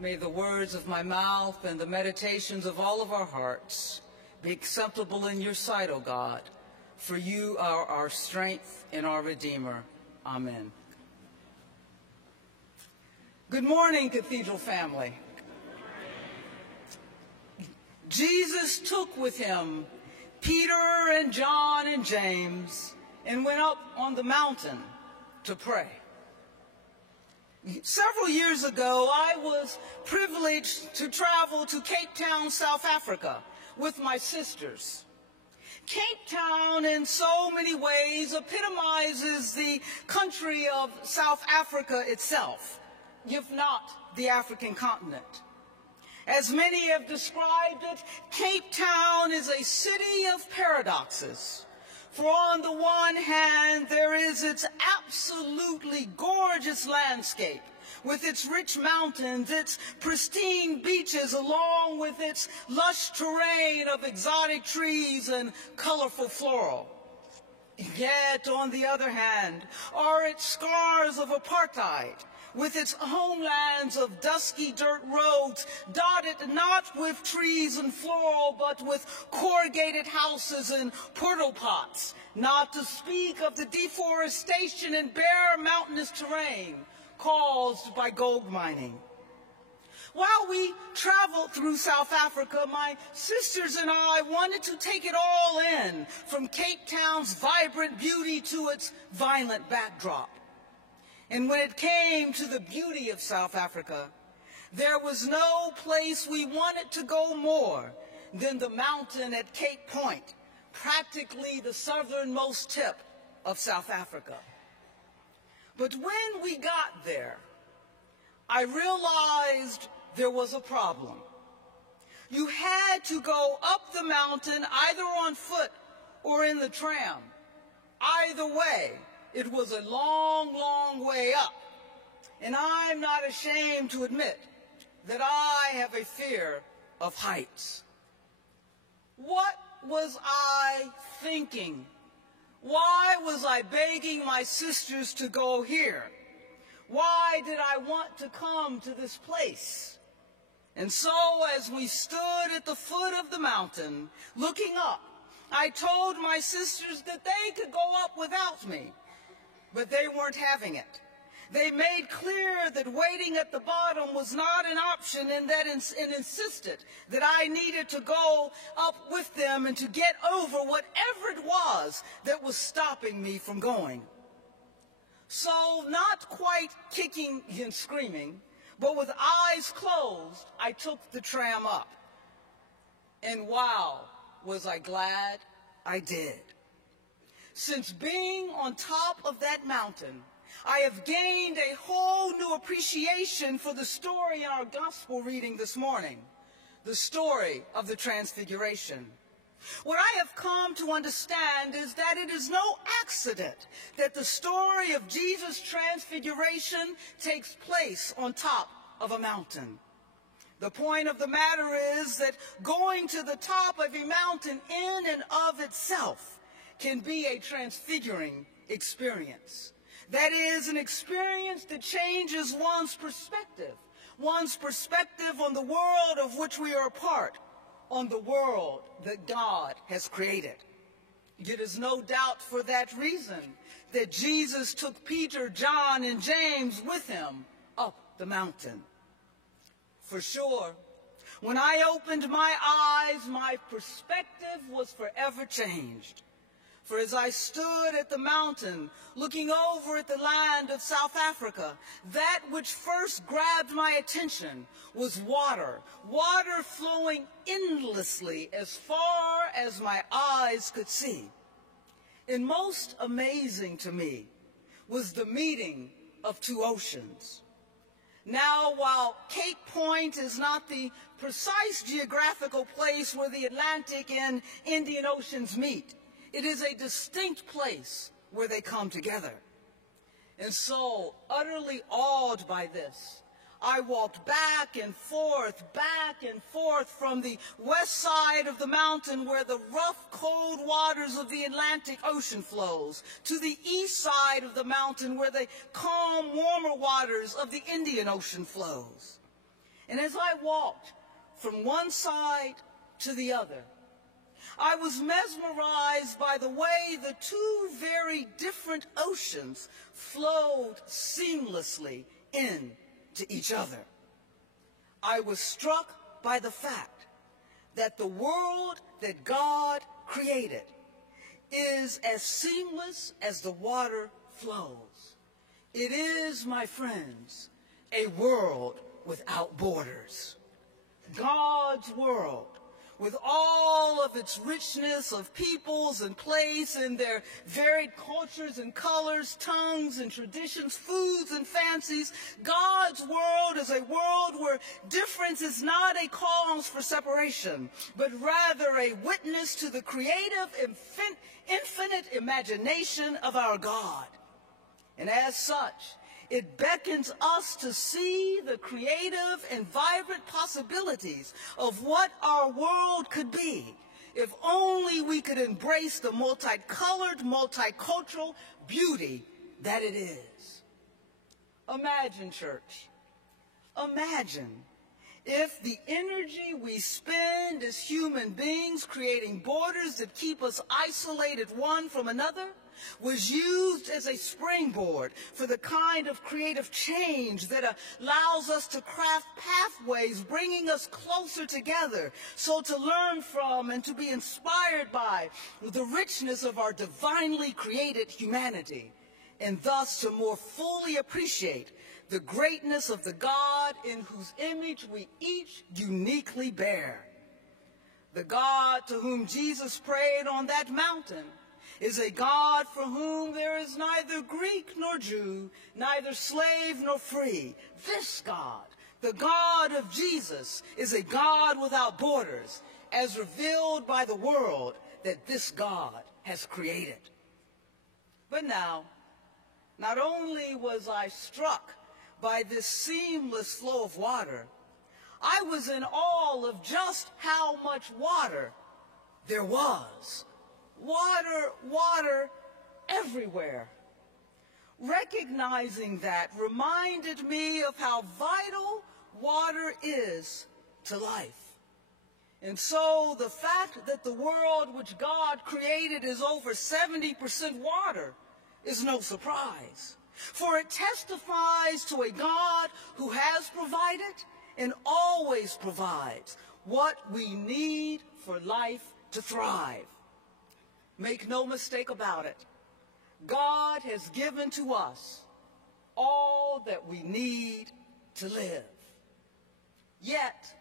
May the words of my mouth and the meditations of all of our hearts be acceptable in your sight, O God, for you are our strength and our Redeemer. Amen. Good morning, Cathedral family. Jesus took with him Peter and John and James and went up on the mountain to pray. Several years ago, I was privileged to travel to Cape Town, South Africa, with my sisters. Cape Town, in so many ways, epitomizes the country of South Africa itself, if not the African continent. As many have described it, Cape Town is a city of paradoxes. For on the one hand, there is its absolutely gorgeous landscape with its rich mountains, its pristine beaches, along with its lush terrain of exotic trees and colorful floral. Yet, on the other hand, are its scars of apartheid, with its homelands of dusky dirt roads, dotted not with trees and floral, but with corrugated houses and portal pots, not to speak of the deforestation and bare mountainous terrain caused by gold mining. While we traveled through South Africa, my sisters and I wanted to take it all in, from Cape Town's vibrant beauty to its violent backdrop. And when it came to the beauty of South Africa, there was no place we wanted to go more than the mountain at Cape Point, practically the southernmost tip of South Africa. But when we got there, I realized there was a problem. You had to go up the mountain either on foot or in the tram. Either way, it was a long, long way up. And I'm not ashamed to admit that I have a fear of heights. What was I thinking? Why was I begging my sisters to go here? Why did I want to come to this place? And so as we stood at the foot of the mountain, looking up, I told my sisters that they could go up without me. But they weren't having it. They made clear that waiting at the bottom was not an option, and insisted that I needed to go up with them and to get over whatever it was that was stopping me from going. So, not quite kicking and screaming, but with eyes closed, I took the tram up. And wow, was I glad I did. Since being on top of that mountain, I have gained a whole new appreciation for the story in our gospel reading this morning, the story of the Transfiguration. What I have come to understand is that it is no accident that the story of Jesus' transfiguration takes place on top of a mountain. The point of the matter is that going to the top of a mountain in and of itself can be a transfiguring experience. That is, an experience that changes one's perspective on the world of which we are a part, on the world that God has created. It is no doubt for that reason that Jesus took Peter, John, and James with him up the mountain. For sure, when I opened my eyes, my perspective was forever changed. For as I stood at the mountain, looking over at the land of South Africa, that which first grabbed my attention was water flowing endlessly as far as my eyes could see. And most amazing to me was the meeting of two oceans. Now, while Cape Point is not the precise geographical place where the Atlantic and Indian Oceans meet, it is a distinct place where they come together. And so, utterly awed by this, I walked back and forth from the west side of the mountain where the rough, cold waters of the Atlantic Ocean flows, to the east side of the mountain where the calm, warmer waters of the Indian Ocean flows. And as I walked from one side to the other, I was mesmerized by the way the two very different oceans flowed seamlessly into each other. I was struck by the fact that the world that God created is as seamless as the water flows. It is, my friends, a world without borders. God's world, with all of its richness of peoples and place and their varied cultures and colors, tongues and traditions, foods and fancies, God's world is a world where difference is not a cause for separation, but rather a witness to the creative, infinite imagination of our God. And as such, it beckons us to see the creative and vibrant possibilities of what our world could be if only we could embrace the multicolored, multicultural beauty that it is. Imagine, church, imagine if the energy we spend as human beings creating borders that keep us isolated one from another was used as a springboard for the kind of creative change that allows us to craft pathways bringing us closer together, so to learn from and to be inspired by the richness of our divinely created humanity, and thus to more fully appreciate the greatness of the God in whose image we each uniquely bear. The God to whom Jesus prayed on that mountain is a God for whom there is neither Greek nor Jew, neither slave nor free. This God, the God of Jesus, is a God without borders, as revealed by the world that this God has created. But now, not only was I struck by this seamless flow of water, I was in awe of just how much water there was. Water, water everywhere. Recognizing that reminded me of how vital water is to life. And so the fact that the world which God created is over 70% water is no surprise, for it testifies to a God who has provided and always provides what we need for life to thrive. Make no mistake about it, God has given to us all that we need to live. Yet,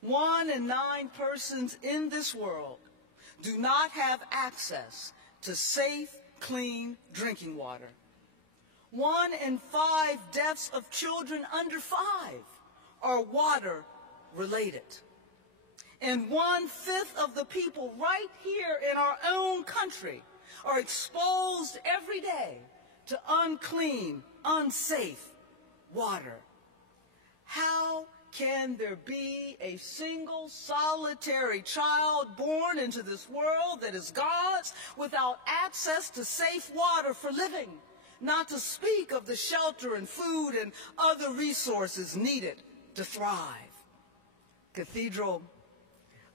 1 in 9 persons in this world do not have access to safe, clean drinking water. 1 in 5 deaths of children under 5 are water-related. And 1/5 of the people right here in our own country are exposed every day to unclean, unsafe water. How can there be a single solitary child born into this world that is God's without access to safe water for living, not to speak of the shelter and food and other resources needed to thrive? Cathedral,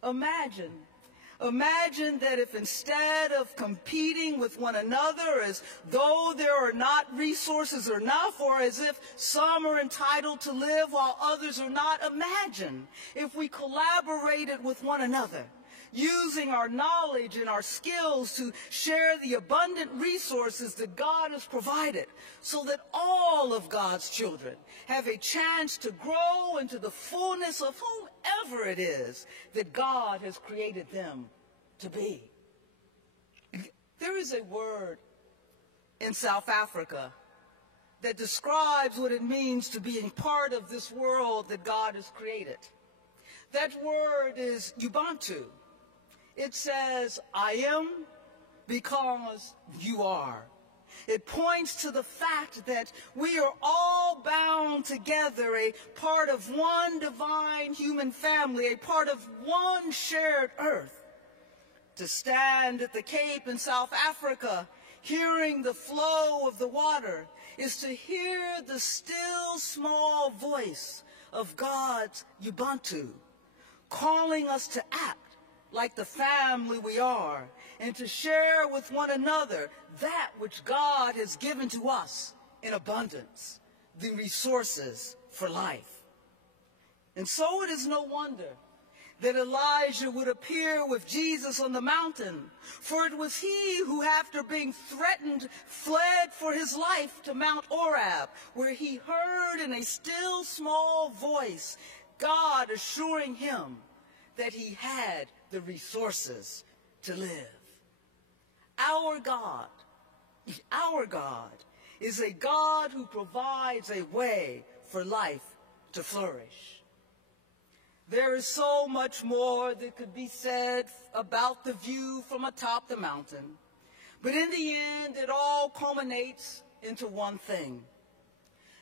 Imagine that if instead of competing with one another as though there are not resources enough, or as if some are entitled to live while others are not, imagine if we collaborated with one another, using our knowledge and our skills to share the abundant resources that God has provided, so that all of God's children have a chance to grow into the fullness of whomever it is that God has created them to be. There is a word in South Africa that describes what it means to be part of this world that God has created. That word is Ubuntu. It says, I am because you are. It points to the fact that we are all bound together, a part of one divine human family, a part of one shared earth. To stand at the Cape in South Africa, hearing the flow of the water, is to hear the still small voice of God's Ubuntu, calling us to act like the family we are, and to share with one another that which God has given to us in abundance, the resources for life. And so it is no wonder that Elijah would appear with Jesus on the mountain, for it was he who, after being threatened, fled for his life to Mount Orab, where he heard in a still small voice God assuring him that he had the resources to live. Our God is a God who provides a way for life to flourish. There is so much more that could be said about the view from atop the mountain, but in the end, it all culminates into one thing.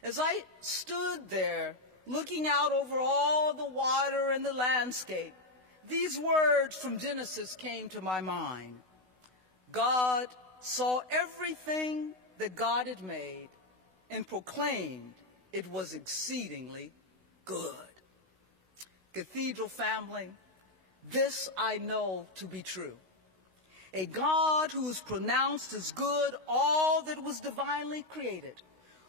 As I stood there, looking out over all the water and the landscape, these words from Genesis came to my mind. God saw everything that God had made and proclaimed it was exceedingly good. Cathedral family, this I know to be true. A God who has pronounced as good all that was divinely created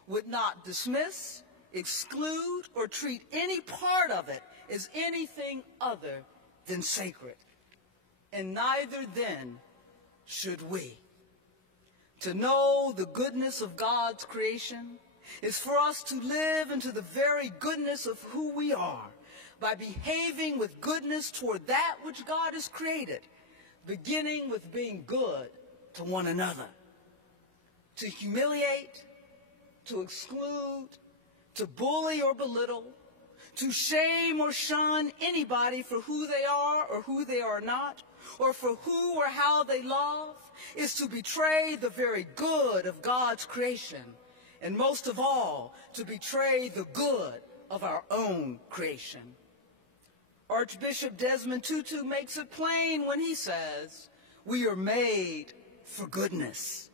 would not dismiss, exclude, or treat any part of it as anything other than sacred. And neither then should we. To know the goodness of God's creation is for us to live into the very goodness of who we are by behaving with goodness toward that which God has created, beginning with being good to one another. To humiliate, to exclude, to bully or belittle, to shame or shun anybody for who they are or who they are not, or for who or how they love, is to betray the very good of God's creation, and most of all, to betray the good of our own creation. Archbishop Desmond Tutu makes it plain when he says, we are made for goodness.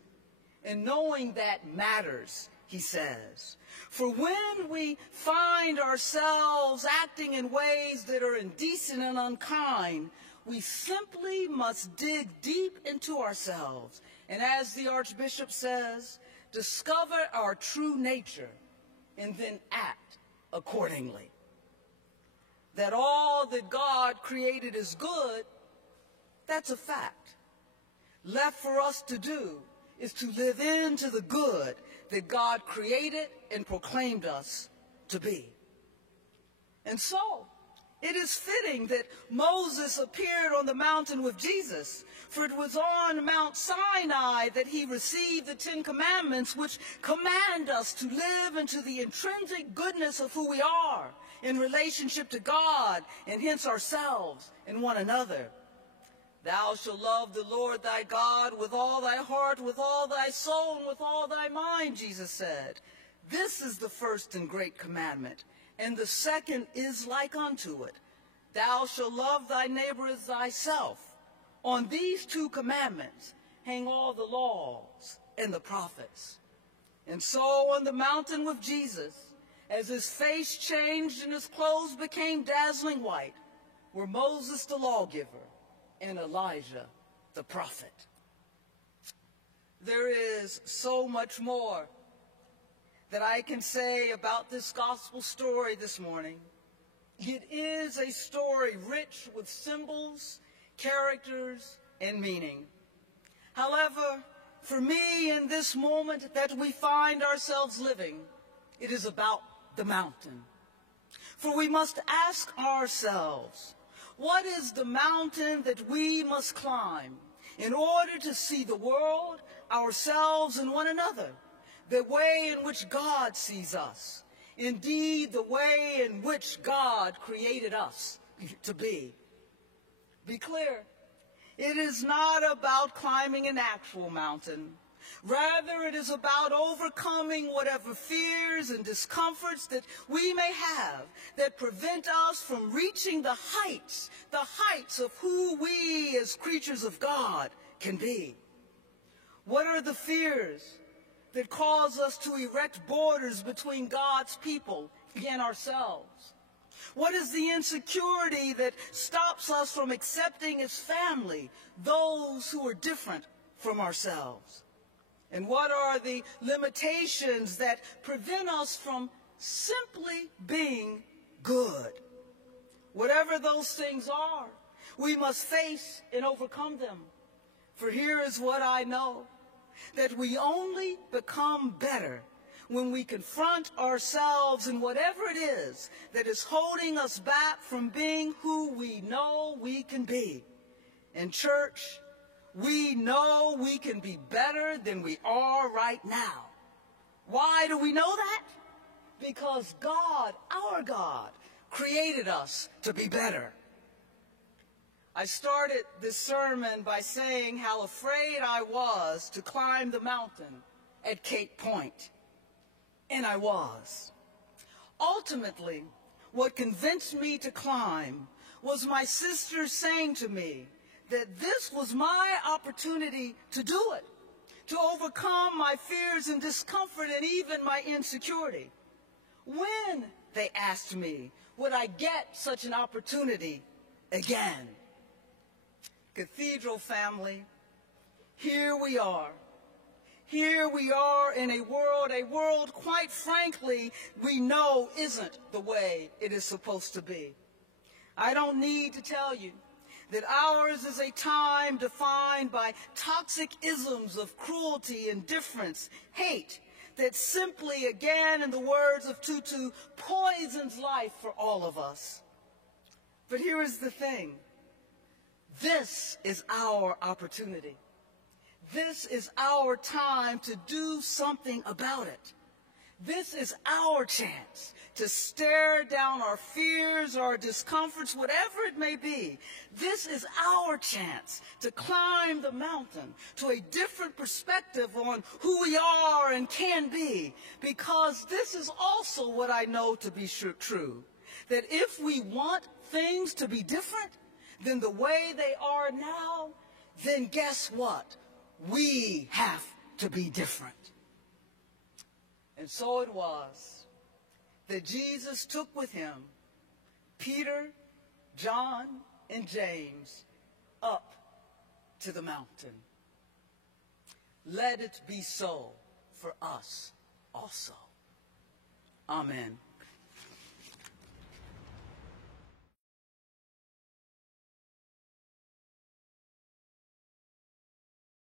And knowing that matters, he says. For when we find ourselves acting in ways that are indecent and unkind, we simply must dig deep into ourselves. And as the Archbishop says, discover our true nature and then act accordingly. That all that God created is good, that's a fact. Left for us to do is to live into the good that God created and proclaimed us to be. And so, it is fitting that Moses appeared on the mountain with Jesus, for it was on Mount Sinai that he received the 10 Commandments, which command us to live into the intrinsic goodness of who we are in relationship to God and hence ourselves and one another. Thou shalt love the Lord thy God with all thy heart, with all thy soul, and with all thy mind, Jesus said. This is the first and great commandment, and the second is like unto it. Thou shalt love thy neighbor as thyself. On these 2 commandments hang all the laws and the prophets. And so on the mountain with Jesus, as his face changed and his clothes became dazzling white, were Moses the lawgiver and Elijah the prophet. There is so much more that I can say about this gospel story this morning. It is a story rich with symbols, characters, and meaning. However, for me in this moment that we find ourselves living, it is about the mountain. For we must ask ourselves, what is the mountain that we must climb in order to see the world, ourselves, and one another, the way in which God sees us, indeed the way in which God created us to be? Be clear, it is not about climbing an actual mountain. Rather, it is about overcoming whatever fears and discomforts that we may have that prevent us from reaching the heights of who we as creatures of God can be. What are the fears that cause us to erect borders between God's people and ourselves? What is the insecurity that stops us from accepting as family those who are different from ourselves? And what are the limitations that prevent us from simply being good? Whatever those things are, we must face and overcome them. For here is what I know, that we only become better when we confront ourselves in whatever it is that is holding us back from being who we know we can be. In church, we know we can be better than we are right now. Why do we know that? Because God, our God, created us to be better. I started this sermon by saying how afraid I was to climb the mountain at Cape Point. And I was. Ultimately, what convinced me to climb was my sister saying to me that this was my opportunity to do it, to overcome my fears and discomfort and even my insecurity. When, they asked me, would I get such an opportunity again? Cathedral family, here we are. Here we are in a world quite frankly we know isn't the way it is supposed to be. I don't need to tell you that ours is a time defined by toxic isms of cruelty, indifference, hate, that simply, again, in the words of Tutu, poisons life for all of us. But here is the thing. This is our opportunity. This is our time to do something about it. This is our chance to stare down our fears, our discomforts, whatever it may be. This is our chance to climb the mountain to a different perspective on who we are and can be. Because this is also what I know to be true. That if we want things to be different than the way they are now, then guess what? We have to be different. And so it was that Jesus took with him Peter, John, and James up to the mountain. Let it be so for us also. Amen.